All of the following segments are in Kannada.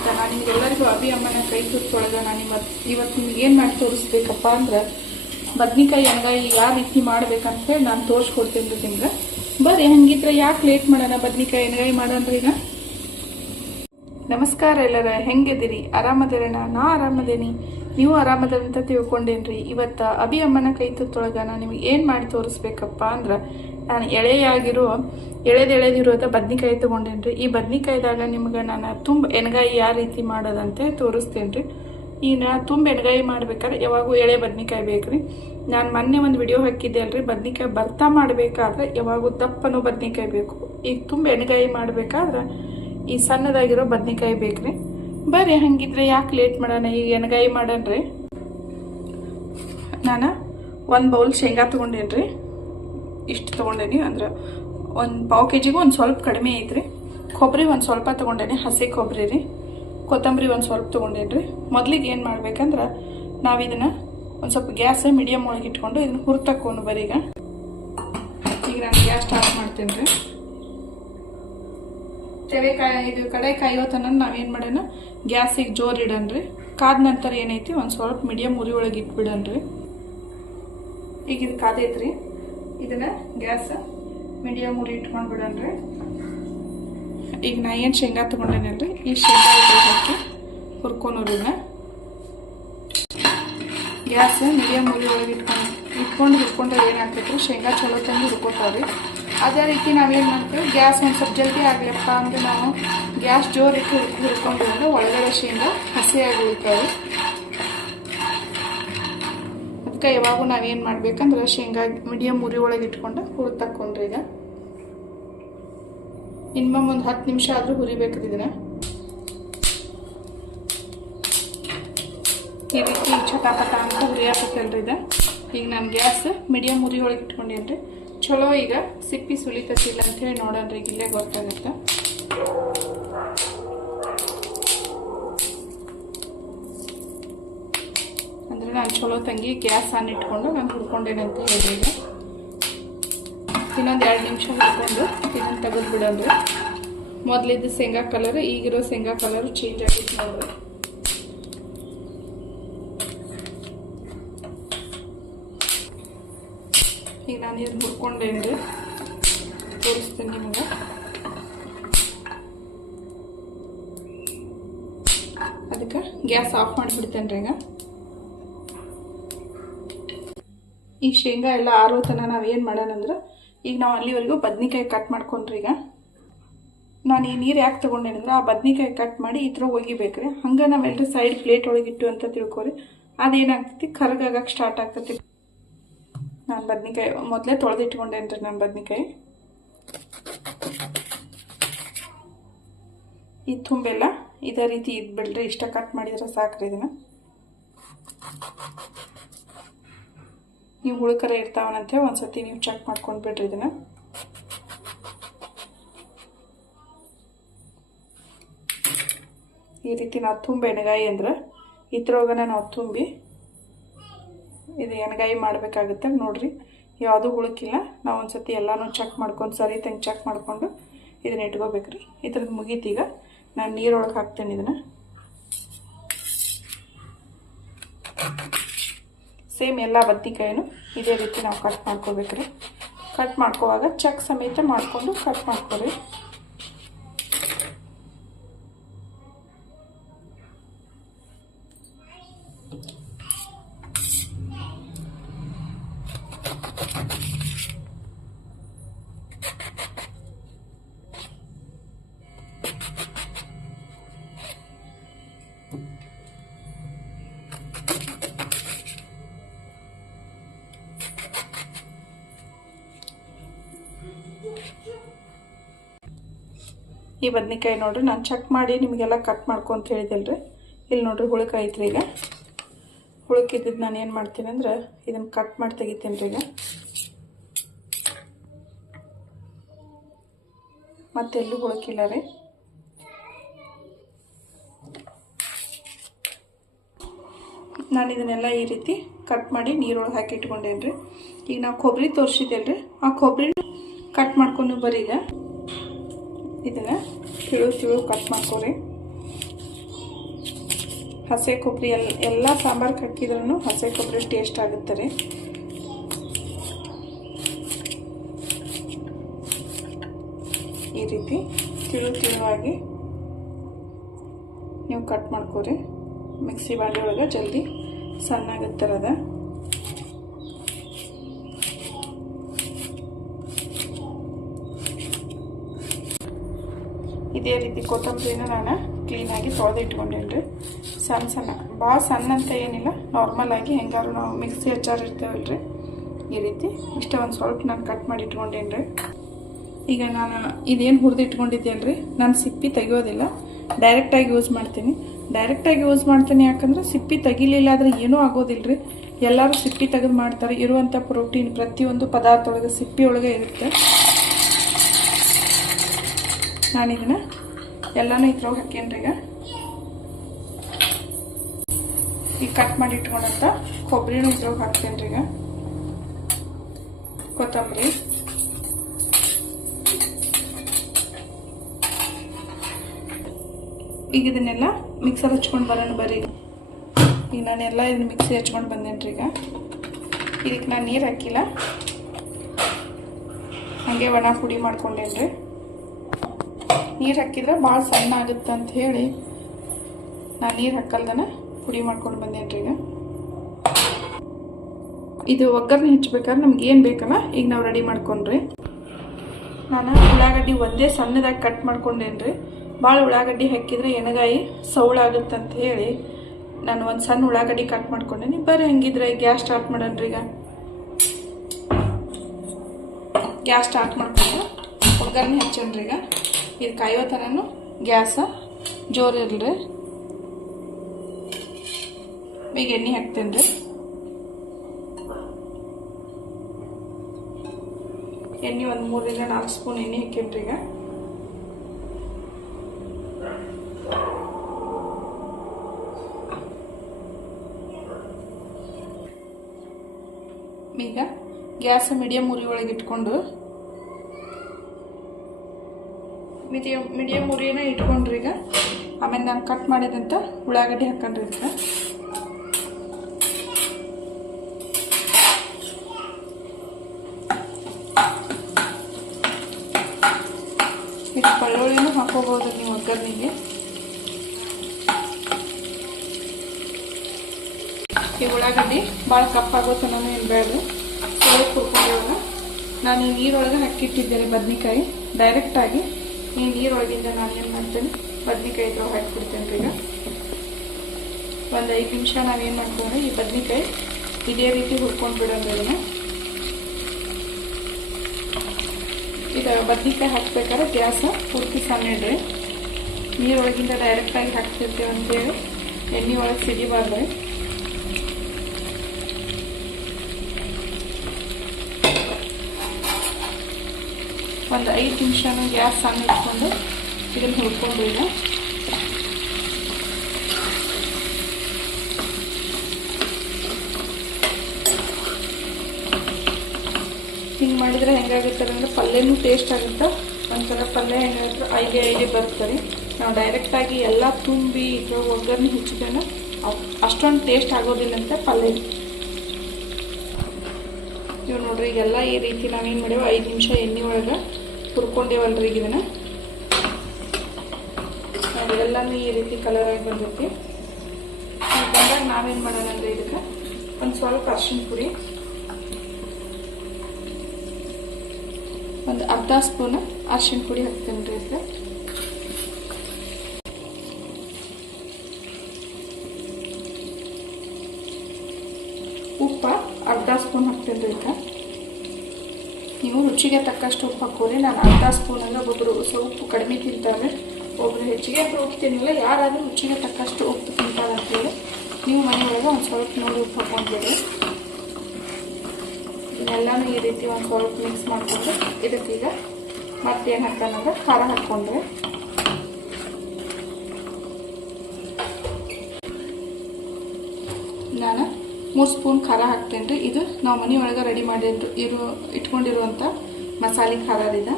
ಅಂತ ನಾನು ನಿಮ್ಗೆಲ್ಲರಿಗೂ ಅಭಿ ಅಮ್ಮನ ಕೈ ಸುತ್ತೊಳಗ ನಾನು ಇವತ್ತು ನಿಮ್ಗೆ ಏನು ಮಾಡಿ ತೋರಿಸ್ಬೇಕಪ್ಪ ಅಂದ್ರೆ ಬದ್ನಿಕಾಯಿ ಎಣ್ಗಾಯಿ ಯಾವ ರೀತಿ ಮಾಡ್ಬೇಕಂತ ಹೇಳಿ ನಾನು ತೋರಿಸ್ಕೊಡ್ತೀನಿ ನಿಮ್ಗೆ. ಬರ್ರಿ, ಹಂಗಿದ್ರೆ ಯಾಕೆ ಲೇಟ್ ಮಾಡೋಣ ಬದ್ನಿಕಾಯಿ ಎಣ್ಗಾಯಿ ಮಾಡೋಣ್ರಿ ಈಗ? ನಮಸ್ಕಾರ ಎಲ್ಲರ, ಹೆಂಗಿದ್ದೀರಿ? ಆರಾಮದಿರೋಣ ನಾ ಆರಾಮದೇನಿ. ನೀವು ಆರಾಮದಿರ ಅಂತ ತಿಳ್ಕೊಂಡೇನ್ರಿ. ಇವತ್ತು ಅಭಿ ಅಮ್ಮನ ಕೈ ತುತ್ತೊಳಗ ನಾನು ನಿಮಗೆ ಏನು ಮಾಡಿ ತೋರಿಸ್ಬೇಕಪ್ಪ ಅಂದ್ರೆ, ನಾನು ಎಳೆಯಾಗಿರೋ ಎಳೆದು ಎಳೆದಿರೋದ ಬದ್ನಿಕಾಯಿ ತೊಗೊಂಡೇನ್ರಿ. ಈ ಬದ್ನಿಕಾಯ್ದಾಗ ನಿಮ್ಗೆ ನಾನು ತುಂಬ ಎಣ್ಗಾಯಿ ಯಾವ ರೀತಿ ಮಾಡೋದಂತೆ ತೋರಿಸ್ತೇನೆ ರೀ ನಾ ತುಂಬ ಎಣ್ಗಾಯಿ ಮಾಡ್ಬೇಕಾದ್ರೆ ಯಾವಾಗೂ ಎಳೆ ಬದ್ನಿಕಾಯಿ ಬೇಕ್ರಿ. ನಾನು ಮೊನ್ನೆ ಒಂದು ವಿಡಿಯೋ ಹಾಕಿದ್ದೆ ಅಲ್ರಿ. ಬದ್ನಿಕಾಯಿ ಭರ್ತಾ ಮಾಡಬೇಕಾದ್ರೆ ಯಾವಾಗೂ ದಪ್ಪನೂ ಬದ್ನಿಕಾಯಿ ಬೇಕು. ಈಗ ತುಂಬ ಎಣ್ಗಾಯಿ ಮಾಡಬೇಕಾದ್ರೆ ಈ ಸಣ್ಣದಾಗಿರೋ ಬದ್ನಿಕಾಯಿ ಬೇಕ್ರಿ. ಬರ್ರಿ, ಹಂಗಿದ್ರೆ ಯಾಕೆ ಲೇಟ್ ಮಾಡೋಣ? ಈಗ ಎಣ್ಗಾಯಿ ರೀ ನಾನು ಒಂದು ಬೌಲ್ ಶೇಂಗಾ ತೊಗೊಂಡೇನ್ರಿ. ಇಷ್ಟು ತೊಗೊಂಡೇನಿ ಅಂದ್ರೆ ಒಂದು ಪಾವು ಕೆ ಜಿಗೂ ಒಂದು ಸ್ವಲ್ಪ ಕಡಿಮೆ ಐತ್ರಿ. ಕೊಬ್ಬರಿ ಒಂದು ಸ್ವಲ್ಪ ತೊಗೊಂಡೇನಿ, ಹಸಿ ಕೊಬ್ಬರಿ ರೀ. ಕೊತ್ತಂಬರಿ ಒಂದು ಸ್ವಲ್ಪ ತೊಗೊಂಡೇನ್ರಿ. ಮೊದಲಿಗೆ ಏನು ಮಾಡ್ಬೇಕಂದ್ರೆ ನಾವು ಇದನ್ನು ಒಂದು ಸ್ವಲ್ಪ ಗ್ಯಾಸ್ ಮೀಡಿಯಮ್ ಒಳಗೆ ಇಟ್ಕೊಂಡು ಇದನ್ನು ಹುರ್ತಕ್ಕೊಂಡು ಬರೀಗ ಈಗ. ನಾನು ಗ್ಯಾಸ್ ಸ್ಟಾರ್ಟ್ ಮಾಡ್ತೀನಿ ರೀ ತೆವೆ ಕಾಯಿ ಇದು ಕಡೆ ಕಾಯೋ ತನಕ ನಾವೇನು ಮಾಡೋಣ ಗ್ಯಾಸಿಗೆ ಜೋರು ಇಡನ್ರಿ. ಕಾದ ನಂತರ ಏನೈತಿ? ಒಂದು ಸ್ವಲ್ಪ ಮೀಡಿಯಮ್ ಉರಿ ಒಳಗೆ ಇಟ್ಬಿಡನ್ರಿ. ಈಗ ಇದು ಕಾದೈತ್ರಿ. ಇದನ್ನ ಗ್ಯಾಸ್ ಮೀಡಿಯಮ್ ಉರಿ ಇಟ್ಕೊಂಡು ಬಿಡನ್ರಿ ಈಗ ನಾ ಏನು ಶೇಂಗಾ ತೊಗೊಂಡೇನಲ್ರಿ? ಈ ಶೇಂಗಾ ಹಾಕಿ ಹುರ್ಕೊನೋರಿನ ಗ್ಯಾಸ್ ಮೀಡಿಯಮ್ ಉರಿ ಒಳಗೆ ಇಟ್ಕೊಂಡು ಇಟ್ಕೊಂಡು ಹುರ್ಕೊಂಡ್ರೆ ಏನಾಗ್ತೈತ್ರಿ? ಶೇಂಗಾ ಚಲೋ ತಂದು ಹುರ್ಕೋತಾವ್ರಿ. ಅದೇ ರೀತಿ ನಾವೇನು ಮಾಡ್ತೀವಿ, ಗ್ಯಾಸ್ ಒಂದು ಸ್ವಲ್ಪ ಜಲ್ದಿ ಆಗಲಪ್ಪ ಅಂದ್ರೆ ನಾವು ಗ್ಯಾಸ್ ಜೋರಿಟ್ಟು ಹುರ್ಕೊಂಡಿದ್ರೆ ಒಳಗಡೆ ಶೇಂಗಾ ಹಸಿಯಾಗಿ ಉಳಿತಾವೆ ಅದಕ್ಕೆ ಯಾವಾಗೂ ನಾವೇನು ಮಾಡ್ಬೇಕಂದ್ರೆ ಶೇಂಗಾ ಮೀಡಿಯಮ್ ಉರಿ ಒಳಗೆ ಇಟ್ಕೊಂಡು ಹುರಿತಕ್ಕೊಂಡ್ರಿ ಈಗ. ಮಿನಿಮಮ್ ಒಂದು ಹತ್ತು ನಿಮಿಷ ಆದರೂ ಹುರಿಬೇಕು ಇದನ್ನ. ಈ ರೀತಿ ಚಟಾಪಟ ಅಂತ ಹುರಿಯಾಕಲ್ರಿ ಈಗ ನಾನು ಗ್ಯಾಸ್ ಮೀಡಿಯಮ್ ಉರಿ ಒಳಗೆ ಇಟ್ಕೊಂಡೇನ್ರಿ. ಚಲೋ ಈಗ, ಸಿಪ್ಪಿ ಸುಲಿತತಿಲ್ಲ ಅಂತೇಳಿ ನೋಡೋಣ್ರಿ ಇಲ್ಲೇ ಗೊತ್ತಾಗುತ್ತೆ. ಅಂದರೆ ನಾನು ಚಲೋ ತಂಗಿ, ಗ್ಯಾಸ್ ಆನ್ ಇಟ್ಕೊಂಡು ನಾನು ಹುಡ್ಕೊಂಡೇನೆ ಅಂತ ಹೇಳಿ ಈಗ. ಇನ್ನೊಂದು ಎರಡು ನಿಮಿಷ ಹುಡ್ಕೊಂಡು, ಇದನ್ನು ತೆಗೆದು ಬಿಡೋದು ಮೊದಲಿದ್ದು ಶೇಂಗಾ ಕಲರ್ ಈಗಿರೋ ಶೇಂಗಾ ಕಲರ್ ಚೇಂಜ್ ಆಗಿತ್ತು ನೋಡ್ರಿ. ಈಗ ನಾನು ಇದು ಹುರ್ಕೊಂಡೆ ಇದು ತೋರಿಸ್ತೀನಿ ನಿಮಗೆ. ಅದಕ್ಕೆ ಗ್ಯಾಸ್ ಆಫ್ ಮಾಡಿಬಿಡ್ತೇನೆ ರೀ ಈಗ. ಈ ಶೇಂಗಾ ಎಲ್ಲ ಆರೋ ತನ ನಾವು ಏನು ಮಾಡೋಣಂದ್ರೆ ಈಗ ನಾವು ಅಲ್ಲಿವರೆಗೂ ಬದ್ನಿಕಾಯಿ ಕಟ್ ಮಾಡ್ಕೊಂಡ್ರಿ ಈಗ. ನಾನು ಈ ನೀರು ಯಾಕೆ ತೊಗೊಂಡೇನಂದ್ರೆ ಆ ಬದ್ನಿಕಾಯಿ ಕಟ್ ಮಾಡಿ ಥರ ಒಗಿಬೇಕ್ರಿ. ಹಂಗೆ ನಾವೆಲ್ಲರೂ ಸೈಡ್ ಪ್ಲೇಟ್ ಒಳಗಿಟ್ಟು ಅಂತ ತಿಳ್ಕೊರಿ. ಅದೇನಾಗ್ತೈತಿ? ಕರ್ಗಾಗಕ್ಕೆ ಸ್ಟಾರ್ಟ್ ಆಗ್ತೈತಿ. ನಾನು ಬದ್ನಿಕಾಯಿ, ಮೊದಲೇ ತೊಳೆದಿಟ್ಕೊಂಡೇನ್ರಿ ನಾನು ಬದ್ನಿಕಾಯಿ. ಇದು ತುಂಬೆಲ್ಲ, ಇದೇ ರೀತಿ ಇದು ಬಿಡ್ರಿ, ಇಷ್ಟ ಕಟ್ ಮಾಡಿದ್ರೆ ಸಾಕ್ರಿ ಇದನ್ನ. ನೀವು ಹುಳುಕರ ಇರ್ತಾವನಂತೆ, ಒಂದ್ಸತಿ ನೀವು ಚೆಕ್ ಮಾಡ್ಕೊಂಡು ಬಿಡ್ರಿ ಇದನ್ನು. ಈ ರೀತಿ ನಾವು ತುಂಬ ಎಣ್ಣೆಗಾಯಿ ಅಂದ್ರೆ ಇದ್ರೊಳಗನ ನಾವು ತುಂಬಿ ಇದು ಎಣ್ಗಾಯಿ ಮಾಡಬೇಕಾಗುತ್ತೆ ನೋಡಿರಿ. ಯಾವುದೂ ಉಳುಕಿಲ್ಲ ನಾವು ಒಂದ್ಸತಿ ಎಲ್ಲನೂ ಚೆಕ್ ಮಾಡ್ಕೊಂಡು ಸರಿ ತಂಗೆ ಚೆಕ್ ಮಾಡಿಕೊಂಡು ಇದನ್ನ ಇಟ್ಕೋಬೇಕು ಇಟ್ಕೋಬೇಕ್ರಿ ಇದ್ರದ್ದು ಮುಗೀತೀಗ ನಾನು ನೀರೊಳಗೆ ಹಾಕ್ತೇನೆ ಇದನ್ನು. ಸೇಮ್ ಎಲ್ಲ ಬದ್ನಿಕಾಯಿನೂ ಇದೇ ರೀತಿ ನಾವು ಕಟ್ ಮಾಡ್ಕೋಬೇಕ್ರಿ. ಕಟ್ ಮಾಡ್ಕೋವಾಗ ಚೆಕ್ ಸಮೇತ ಮಾಡಿಕೊಂಡು ಕಟ್ ಮಾಡ್ಕೊರಿ ಈ ಬದ್ನಿಕಾಯಿ ನೋಡ್ರಿ, ನಾನು ಚೆಕ್ ಮಾಡಿ ನಿಮಗೆಲ್ಲ ಕಟ್ ಮಾಡ್ಕೊಂತ ಹೇಳಿದೆಲ್ರಿ. ಇಲ್ಲಿ ನೋಡ್ರಿ ಹುಳಕ ಐತ್ರಿ ಈಗ. ಹುಳುಕಿದ್ದು ನಾನು ಏನು ಮಾಡ್ತೀನಿ ಅಂದ್ರೆ ಇದನ್ನು ಕಟ್ ಮಾಡಿ ತೆಗಿತೀನಿ ರೀ ಈಗ. ಮತ್ತೆಲ್ಲೂ ಹುಳುಕಿಲ್ಲ ರೀ. ನಾನು ಇದನ್ನೆಲ್ಲ ಈ ರೀತಿ ಕಟ್ ಮಾಡಿ ನೀರೊಳಗೆ ಹಾಕಿ ಇಟ್ಕೊಂಡೇನ್ರಿ. ರೀ ಈಗ ನಾವು ಕೊಬ್ಬರಿ ರೀ ಆ ಕೊಬ್ಬರಿ ಕಟ್ ಮಾಡ್ಕೊಂಡು ಬರೀಗ ಇದನ್ನು ತಿಳು ತಿಳು ಕಟ್ ಮಾಡ್ಕೊರಿ ಹಸೆ ಕೊಬ್ಬರಿ ಎಲ್ಲ ಎಲ್ಲ ಸಾಂಬಾರ್ಗೆ ಹಾಕಿದ್ರೂ ಹಸೆ ಕೊಬ್ಬರಿ ಟೇಸ್ಟ್ ಆಗುತ್ತೆ ರೀ. ಈ ರೀತಿ ತಿಳು ತಿಳುವಾಗಿ ನೀವು ಕಟ್ ಮಾಡ್ಕೊರಿ ಮಿಕ್ಸಿ ಬಾಂಡೆ ಒಳಗೆ ಜಲ್ದಿ ಸಣ್ಣಾಗುತ್ತಾರದ ಇದೇ ರೀತಿ ಕೊತ್ತಂಬರಿನ ನಾನು ಕ್ಲೀನಾಗಿ ತೊಳೆದು ಇಟ್ಕೊಂಡೇನಿ ರೀ. ಸಣ್ಣ ಸಣ್ಣ, ಭಾಳ ಸಣ್ಣ ಅಂತ ಏನಿಲ್ಲ ನಾರ್ಮಲಾಗಿ ಹೆಂಗಾರು ನಾವು ಮಿಕ್ಸಿ ಹಚ್ಚಾರು ಇರ್ತೇವಲ್ಲ ರೀ. ಈ ರೀತಿ ಇಷ್ಟ ಒಂದು ಸ್ವಲ್ಪ ನಾನು ಕಟ್ ಮಾಡಿ ಇಟ್ಕೊಂಡೇನಿ ರೀ. ಈಗ ನಾನು ಇದೇನು ಹುರಿದು ಇಟ್ಕೊಂಡಿದ್ದೇನೆ ರೀ, ನಾನು ಸಿಪ್ಪಿ ತೆಗಿಯೋದಿಲ್ಲ ಡೈರೆಕ್ಟಾಗಿ ಯೂಸ್ ಮಾಡ್ತೀನಿ. ಡೈರೆಕ್ಟಾಗಿ ಯೂಸ್ ಮಾಡ್ತೀನಿ ಯಾಕಂದ್ರೆ ಸಿಪ್ಪಿ ತೆಗಿಲಿಲ್ಲ ಆದರೆ ಏನೂ ಆಗೋದಿಲ್ಲ ರೀ. ಎಲ್ಲರೂ ಸಿಪ್ಪಿ ತೆಗೆದು ಮಾಡ್ತಾರೆ ಇರುವಂಥ ಪ್ರೋಟೀನ್ ಪ್ರತಿಯೊಂದು ಪದಾರ್ಥ ಒಳಗೆ ಸಿಪ್ಪಿ ಒಳಗೆ ಇರುತ್ತೆ. ನಾನು ಇದನ್ನ ಎಲ್ಲನೂ ಇದ್ರೊಳಗೆ ಹಾಕೇನ್ರಿ ಈಗ? ಈಗ ಕಟ್ ಮಾಡಿ ಇಟ್ಕೊಂಡಂತ ಕೊಬ್ಬರಿನೂ ಇದ್ರಾಗ ಹಾಕ್ತೇನೆ ಈಗ. ಕೊತ್ತಂಬರಿ. ಈಗ ಇದನ್ನೆಲ್ಲ ಮಿಕ್ಸರ್ ಹಚ್ಕೊಂಡು ಬರೋಣ ಬರ್ರಿ. ಈಗ ನಾನೆಲ್ಲ ಇದನ್ನ ಮಿಕ್ಸಿ ಹಚ್ಕೊಂಡು ಬಂದೇನ್ರಿ ಈಗ. ಇದಕ್ಕೆ ನಾನು ನೀರು ಹಾಕಿಲ್ಲ. ಹಾಗೆ ಒಣ ಪುಡಿ ಮಾಡ್ಕೊಂಡೇನ್ರಿ. ನೀರು ಹಾಕಿದ್ರೆ ಭಾಳ ಸಣ್ಣ ಆಗುತ್ತೆ ಅಂತ ಹೇಳಿ ನಾನು ನೀರು ಹಾಕಲ್ದನ ಪುಡಿ ಮಾಡ್ಕೊಂಡು ಬಂದೇನ್ರಿ ಈಗ. ಇದು ಒಗ್ಗರಣೆ ಹೆಚ್ಚಬೇಕಾದ್ರೆ ನಮ್ಗೆ ಏನು ಬೇಕಲ್ಲ, ಈಗ ನಾವು ರೆಡಿ ಮಾಡ್ಕೊಂಡ್ರಿ. ನಾನು ಉಳ್ಳಾಗಡ್ಡಿ ಒಂದೇ ಸಣ್ಣದಾಗಿ ಕಟ್ ಮಾಡ್ಕೊಂಡೇನ್ರಿ. ಭಾಳ ಉಳ್ಳಾಗಡ್ಡಿ ಹಾಕಿದ್ರೆ ಎಣಗಾಯಿ ಅಂತ ಹೇಳಿ ನಾನು ಒಂದು ಸಣ್ಣ ಉಳ್ಳಾಗಡ್ಡಿ ಕಟ್ ಮಾಡ್ಕೊಂಡೇನಿ. ಬರ್ರಿ ಹಂಗಿದ್ರೆ ಗ್ಯಾಸ್ ಸ್ಟಾರ್ಟ್ ಮಾಡೋಣ್ರಿ ಈಗ. ಗ್ಯಾಸ್ ಸ್ಟಾರ್ಟ್ ಮಾಡ್ಕೊಂಡು ಒಗ್ಗರಣೆ ಹಚ್ಚೋಣ್ರಿ ಈಗ. ಇದು ಕಾಯೋ ಥರನೂ ಗ್ಯಾಸ ಜೋರು ಇರಲ್ರಿ ಈಗ ಎಣ್ಣೆ ಹಾಕ್ತೇನೆ ರೀ ಎಣ್ಣೆ ಒಂದು ಮೂರರಿಂದ ನಾಲ್ಕು ಸ್ಪೂನ್ ಎಣ್ಣೆ ಹಾಕೇನ್ರಿ ಈಗ. ಈಗ ಗ್ಯಾಸ್ ಮೀಡಿಯಮ್ ಉರಿ ಒಳಗೆ ಇಟ್ಕೊಂಡು ಮೀಡಿಯಮ್ ಮೀಡಿಯಮ್ ಉರಿನ ಇಟ್ಕೊಂಡ್ರಿ ಈಗ. ಆಮೇಲೆ ನಾನು ಕಟ್ ಮಾಡಿದಂಥ ಉಳ್ಳಾಗಡ್ಡಿ ಹಾಕೊಂಡ್ರಿ ಈಗ ಈಗ ಬೆಳ್ಳುಳ್ಳಿನೂ ಹಾಕೋಬೋದು ನೀವು ಒಗ್ಗರಣೆಗೆ. ಈ ಉಳ್ಳಾಗಡ್ಡಿ ಭಾಳ ಕಪ್ಪಾಗೋ ತನಕ ಏನು ಬೇಡ ಹುರ್ಕೊಂಡಾಗ ನಾನು ನೀರೊಳಗೆ ಹಾಕಿಟ್ಟಿದ್ದೇನೆ ಬದ್ನಿಕಾಯಿ. ಡೈರೆಕ್ಟಾಗಿ ಈ ನೀರೊಳಗಿಂದ ನಾನು ಏನು ಮಾಡ್ತೀನಿ? ಬದ್ನಿಕಾಯಿ ಇದ್ರೊಳಗೆ ಹಾಕಿಬಿಡ್ತೇನೆ ರೀ ಈಗ ಒಂದು ಐದು ನಿಮಿಷ ನಾವೇನು ಮಾಡ್ಕೊಂಡ್ರೆ ಈ ಬದ್ನಿಕಾಯಿ ಇದೇ ರೀತಿ ಹುರ್ಕೊಂಡು ಬಿಡೋಣ ಇದನ್ನ ಇದು ಬದ್ನಿಕಾಯಿ ಹಾಕ್ಬೇಕಾದ್ರೆ ಗ್ಯಾಸ ಪೂರ್ತಿ ಸಣ್ಣ ನೀರೊಳಗಿಂದ ಡೈರೆಕ್ಟಾಗಿ ಹಾಕ್ತಿರ್ತೀವಿ ಅಂತೇಳಿ. ಎಣ್ಣೆ ಒಳಗೆ ಸಿಡಿಬಾರ್ದು. ಒಂದು ಐದು ನಿಮಿಷನೂ ಗ್ಯಾಸ್ ಸಣ್ಣ ಇಟ್ಕೊಂಡು ಇದನ್ನು ಹುಡ್ಕೊಂಡು ಈಗ ಹಿಂಗೆ ಮಾಡಿದ್ರೆ ಹೆಂಗಾಗುತ್ತೆ ಅಂದರೆ ಪಲ್ಯನೂ ಟೇಸ್ಟ್ ಆಗುತ್ತೆ. ಒಂಥರ ಪಲ್ಯ ಹೆಂಗಾದ್ರೆ ಐಗೆ ಐಗೆ ಬರ್ತಾರೆ ನಾವು ಡೈರೆಕ್ಟಾಗಿ ಎಲ್ಲ ತುಂಬಿ ಅಥವಾ ಒಗ್ಗರಣೆ ಹೆಚ್ಚಿದ್ರೆ ಅಷ್ಟೊಂದು ಟೇಸ್ಟ್ ಆಗೋದಿಲ್ಲ ಅಂತ ಪಲ್ಯ. ಇವು ನೋಡ್ರಿ, ಈಗೆಲ್ಲ ಈ ರೀತಿ ನಾವೇನು ಮಾಡೇವು? ಐದು ನಿಮಿಷ ಎಣ್ಣೆ ಒಳಗೆ ಹುರ್ಕೊಂಡೇವಲ್ರಿ ಈಗ ಇದನ್ನ? ಎಲ್ಲಾನು ಈ ರೀತಿ ಕಲರ್ ಆಗಿ ಬಂದೈತಿ. ಬಂದಾಗ ನಾವೇನು ಮಾಡೋಣ ಇದಕ್ಕೆ ಒಂದು ಸ್ವಲ್ಪ ಅರ್ಶಿನ ಪುಡಿ, ಒಂದು ಅರ್ಧ ಸ್ಪೂನ್ ಅರ್ಶಿನ ಪುಡಿ ಹಾಕ್ತೇನೆ ರೀ ಇದಕ್ಕೆ ಉಪ್ಪ ಅರ್ಧ ಸ್ಪೂನ್ ಹಾಕ್ತೇನೆ ರೀ ಇದಕ್ಕೆ ನೀವು ರುಚಿಗೆ ತಕ್ಕಷ್ಟು ಉಪ್ಪು ಹಾಕೋರಿ ನಾನು ಅರ್ಧ ಒಬ್ಬೊಬ್ರು ಸ್ವಲ್ಪ ಉಪ್ಪು ಕಡಿಮೆ ತಿಂತಾರೆ. ಒಬ್ಬರು ಹೆಚ್ಚಿಗೆ ಅಂದರೆ ಉಪ್ಪು ತಿನ್ನಲ್ಲ, ಯಾರಾದರೂ ರುಚಿಗೆ ತಕ್ಕಷ್ಟು ಉಪ್ಪು ತಿಂತಾರೆ ಅಂತೇಳಿ ನೀವು ಮನೆಯೊಳಗೆ ಒಂದು ಸ್ವಲ್ಪ ನೋಡಿ ಉಪ್ಪು ಹಾಕೊಂಡಿರಿ ಇದನ್ನೆಲ್ಲನೂ ಈ ರೀತಿ ಒಂದು ಸ್ವಲ್ಪ ಮಿಕ್ಸ್ ಮಾಡಿಕೊಂಡು ಇದಕ್ಕೀಗ ಮತ್ತೇನು ಹಾಕೋಣ ಖಾರ ಹಾಕ್ಕೊಂಡ್ರೆ ನಾನು ಮೂರು ಸ್ಪೂನ್ ಖಾರ ಹಾಕ್ತೇನೆ ರೀ. ಇದು ನಾವು ಮನೆ ರೆಡಿ ಮಾಡಿ ಇರೋ ಇಟ್ಕೊಂಡಿರುವಂಥ ಮಸಾಲೆ ಖಾರ ಇದೆ.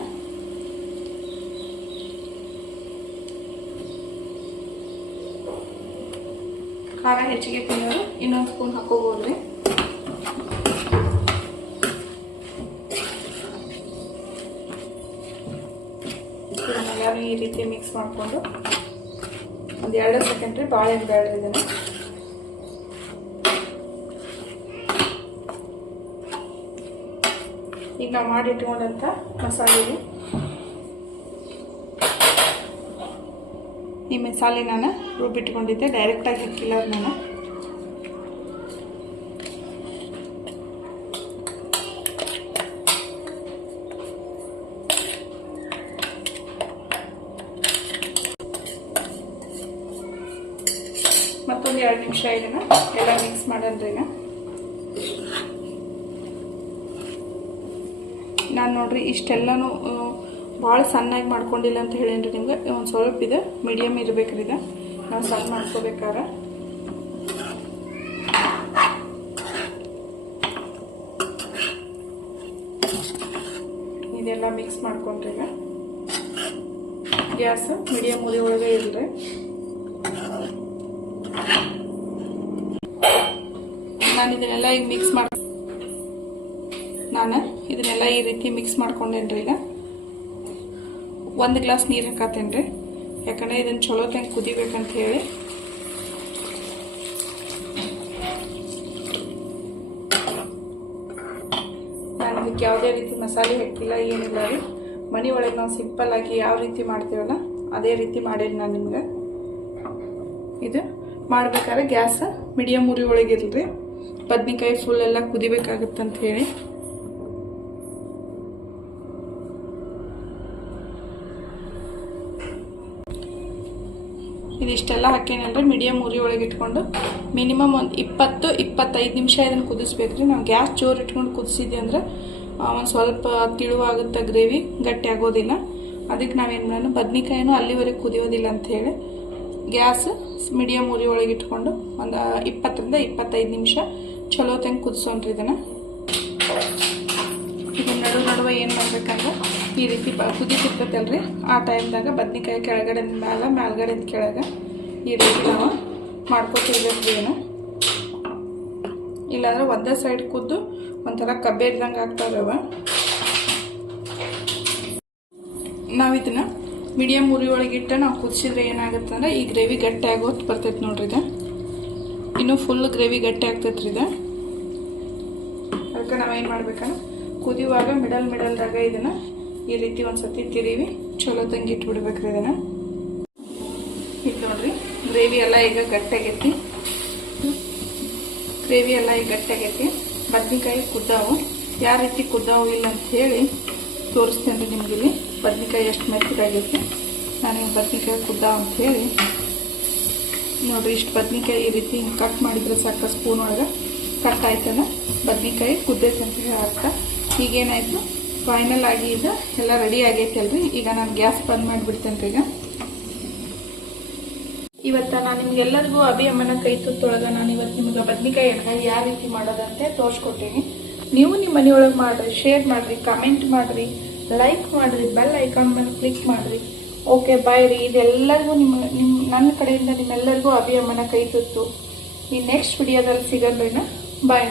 ಖಾರ ಹೆಚ್ಚಿಗೆ ತಿನ್ನೋರು ಇನ್ನೊಂದು ಸ್ಪೂನ್ ಹಾಕೋಬೋದ್ರಿ ಈ ರೀತಿ ಮಿಕ್ಸ್ ಮಾಡಿಕೊಂಡು, ಒಂದು ಎರಡು ಸೆಕೆಂಡ್ರಿ ಬಾಳೆಹಣ್ಣು ಬೇಡ ಇದನ್ನು. ಈಗ ನಾವು ಮಾಡಿ ಇಟ್ಕೊಂಡಂಥ ಮಸಾಲೆ ರೀ ಈ ಮಸಾಲೆ ನಾನು ರುಬ್ಬಿಟ್ಕೊಂಡಿದ್ದೆ. ಡೈರೆಕ್ಟಾಗಿ ಹಾಕಿಲ್ಲ ನಾನು. ಮತ್ತೊಂದು ಎರಡು ನಿಮಿಷ ಇದನ್ನ ಎಲ್ಲ ಮಿಕ್ಸ್ ಮಾಡೋಣ ನಾನು ನೋಡ್ರಿ ಇಷ್ಟೆಲ್ಲನೂ ಭಾಳ ಸಣ್ಣಾಗಿ ಮಾಡ್ಕೊಂಡಿಲ್ಲ ಅಂತ ಹೇಳೇನ್ರಿ ನಿಮ್ಗೆ? ಒಂದು ಸ್ವಲ್ಪ ಇದೆ ಮೀಡಿಯಮ್ ಇರ್ಬೇಕ್ರಿ ಇದು. ನಾವು ಸಣ್ಣ ಮಾಡ್ಕೋಬೇಕಾರ. ಇದೆಲ್ಲ ಮಿಕ್ಸ್ ಮಾಡ್ಕೊಂಡ್ರಿ ಈಗ. ಗ್ಯಾಸ್ ಮೀಡಿಯಮ್ ಉರಿ ಒಳಗೆ ಇಲ್ರಿ. ನಾನು ಇದನ್ನೆಲ್ಲ ಈಗ ಮಿಕ್ಸ್ ಮಾಡಿ ನಾನು ಇದನ್ನೆಲ್ಲ ಈ ರೀತಿ ಮಿಕ್ಸ್ ಮಾಡ್ಕೊಂಡೇನ್ರಿ ಈಗ. ಒಂದು ಗ್ಲಾಸ್ ನೀರು ಹಾಕತ್ತೇನ್ರಿ. ಯಾಕಂದರೆ ಇದನ್ನು ಚಲೋ ತಂಗೆ ಕುದಿಬೇಕಂತ ಹೇಳಿ ನಾನು ಇದಕ್ಕೆ ಯಾವುದೇ ರೀತಿ ಮಸಾಲೆ ಹಾಕಿಲ್ಲ, ಏನಿಲ್ಲ ರೀ. ಮನೆ ಒಳಗೆ ನಾವು ಸಿಂಪಲ್ ಆಗಿ ಯಾವ ರೀತಿ ಮಾಡ್ತೀವಲ್ಲ, ಅದೇ ರೀತಿ ಮಾಡೇನಿ ನಾನು ನಿಮ್ಗೆ. ಇದು ಮಾಡ್ಬೇಕಾದ್ರೆ ಗ್ಯಾಸ್ ಮೀಡಿಯಮ್ ಉರಿ ಒಳಗೆ ಇರಲಿ ಬದ್ನಿಕಾಯಿ ಫುಲ್ ಎಲ್ಲ ಕುದಿಬೇಕಾಗತ್ತಂತ ಹೇಳಿ ಇದಿಷ್ಟೆಲ್ಲ ಹಾಕೇನಲ್ರಿ ಮೀಡಿಯಮ್ ಉರಿ ಒಳಗೆ ಇಟ್ಕೊಂಡು ಮಿನಿಮಮ್ ಒಂದು ಇಪ್ಪತ್ತು, ಇಪ್ಪತ್ತೈದು ನಿಮಿಷ ಇದನ್ನು ಕುದಿಸ್ಬೇಕ್ರಿ ನಾವು ಗ್ಯಾಸ್ ಜೋರು ಇಟ್ಕೊಂಡು ಕುದಿಸಿದ್ವಿ ಅಂದ್ರೆ ಒಂದು ಸ್ವಲ್ಪ ತಿಳುವಾಗುತ್ತೆ ಗ್ರೇವಿ ಗಟ್ಟಿ ಆಗೋದಿಲ್ಲ. ಅದಕ್ಕೆ ನಾವೇನು ಮಾಡೋಣ, ಬದ್ನಿಕಾಯಿನೂ ಅಲ್ಲಿವರೆಗೆ ಕುದಿಯೋದಿಲ್ಲ ಅಂತ ಹೇಳಿ ಗ್ಯಾಸ್ ಮೀಡಿಯಮ್ ಉರಿ ಒಳಗೆ ಇಟ್ಕೊಂಡು ಒಂದು ಇಪ್ಪತ್ತರಿಂದ ಇಪ್ಪತ್ತೈದು ನಿಮಿಷ ಚಲೋ ತಂಗೆ ಕುದಿಸೋನ್ರಿ ಇದನ್ನು. ಇದನ್ನು ನಡುವೆ ನಡುವೆ ಏನು ಮಾಡ್ಬೇಕಂದ್ರೆ ಈ ರೀತಿ ಬ ರೀ ಆ ಟೈಮ್ದಾಗ ಬದ್ನಿಕಾಯಿ ಕೆಳಗಡೆ ಮ್ಯಾಲ ಮ್ಯಾಲ್ಗಡೆ ಕೆಳಗೆ ಈ ರೀತಿ ನಾವು ಮಾಡ್ಕೊತಿರ್ಬೇಕು ಏನು. ಇಲ್ಲಾಂದ್ರೆ ಒಂದೇ ಸೈಡ್ ಕುದ್ದು ಒಂಥರ ಕಬ್ಬೇರ್ದಂಗೆ ಆಗ್ತಾವ ನಾವು ಇದನ್ನ ಮೀಡಿಯಮ್ ಉರಿ ಒಳಗೆ ಇಟ್ಟು ನಾವು ಕುದಿಸಿದ್ರೆ ಏನಾಗುತ್ತೆ ಅಂದ್ರೆ ಈ ಗ್ರೇವಿ ಗಟ್ಟಿ ಆಗೋದು ಬರ್ತೈತೆ ನೋಡ್ರಿ ಇದು. ಇನ್ನೂ ಫುಲ್ ಗ್ರೇವಿ ಗಟ್ಟಿ ಆಗ್ತೈತ್ರಿ ಇದು. ಅದಕ್ಕೆ ನಾವೇನು ಮಾಡ್ಬೇಕಂದ್ರೆ ಕುದಿಯುವಾಗ ಮಿಡಲ್ ಮಿಡಲ್ದಾಗ ಇದನ್ನ ಈ ರೀತಿ ಒಂದ್ಸತಿ ತಿರುವಿ. ಚಲೋ ತಂಗಿ ಇಟ್ಬಿಡ್ಬೇಕ್ರಿ ಇದನ್ನ. ಇದು ನೋಡ್ರಿ, ಗ್ರೇವಿ ಎಲ್ಲ ಈಗ ಗಟ್ಟಾಗೈತಿ. ಗ್ರೇವಿ ಎಲ್ಲ ಈಗ ಗಟ್ಟಾಗೈತಿ. ಬದ್ನಿಕಾಯಿ ಕುದ್ದಾವು. ಯಾವ ರೀತಿ ಕುದ್ದಾವು ಇಲ್ಲ ಅಂತ ಹೇಳಿ ತೋರಿಸ್ತೇನೆ ರೀ ನಿಮ್ಗೆ ಇಲ್ಲಿ. ಬದ್ನಿಕಾಯಿ ಎಷ್ಟು ಮೆತ್ತಗಾಗೈತಿ. ನಾನು ಬದ್ನಿಕಾಯಿ ಕುದ್ದಾವ ಅಂತ ಹೇಳಿ. ನೋಡ್ರಿ, ಇಷ್ಟು ಬದ್ನಿಕಾಯಿ ಈ ರೀತಿ ಕಟ್ ಮಾಡಿದ್ರೆ ಸಾಕು ಸ್ಪೂನ್ ಒಳಗೆ. ಕಟ್ ಆಯ್ತಲ್ಲ? ಬದ್ನಿಕಾಯಿ ಕುದ್ದೈತೆ ಅಂತ ಹೇಳಿ ಅರ್ಥ. ಈಗೇನಾಯ್ತು? ಫೈನಲ್ ಆಗಿ ಇದು ಎಲ್ಲ ರೆಡಿ ಆಗೈತೆ ಅಲ್ರಿ. ಈಗ ನಾನು ಗ್ಯಾಸ್ ಬಂದ್ ಮಾಡಿಬಿಡ್ತೇನೆ ರೀ ಈಗ. ಇವತ್ತ ನಾನು ನಿಮ್ಗೆಲ್ಲರಿಗೂ ಅಭಿಯಮ್ಮನ ಕೈ ತುತ್ತೊಳಗ ನಾನು ಇವತ್ತು ನಿಮ್ಗೆ ಬದ್ನಿಕಾಯಿ ಎಣ್ಣೆ ಯಾವ ರೀತಿ ಮಾಡೋದಂತೆ ತೋರಿಸ್ಕೊಟ್ಟೀನಿ. ನೀವು ನಿಮ್ಮ ಮನೆಯೊಳಗೆ ಮಾಡ್ರಿ ಶೇರ್ ಮಾಡ್ರಿ ಕಮೆಂಟ್ ಮಾಡ್ರಿ ಲೈಕ್ ಮಾಡ್ರಿ ಬೆಲ್ ಐಕಾನ್ ಮೇಲೆ ಕ್ಲಿಕ್ ಮಾಡ್ರಿ. ಓಕೆ ಬಾಯ್ ರೀ. ಇದೆಲ್ಲರಿಗೂ ನಿಮ್ಮ ನಿಮ್ಮ ನನ್ನ ಕಡೆಯಿಂದ ನಿಮ್ಮೆಲ್ಲರಿಗೂ ಅಭಿಯಮ್ಮನ ಕೈ ತುತ್ತು. ಈ ನೆಕ್ಸ್ಟ್ ವಿಡಿಯೋದಲ್ಲಿ ಸಿಗೋಣ ಬಾಯ್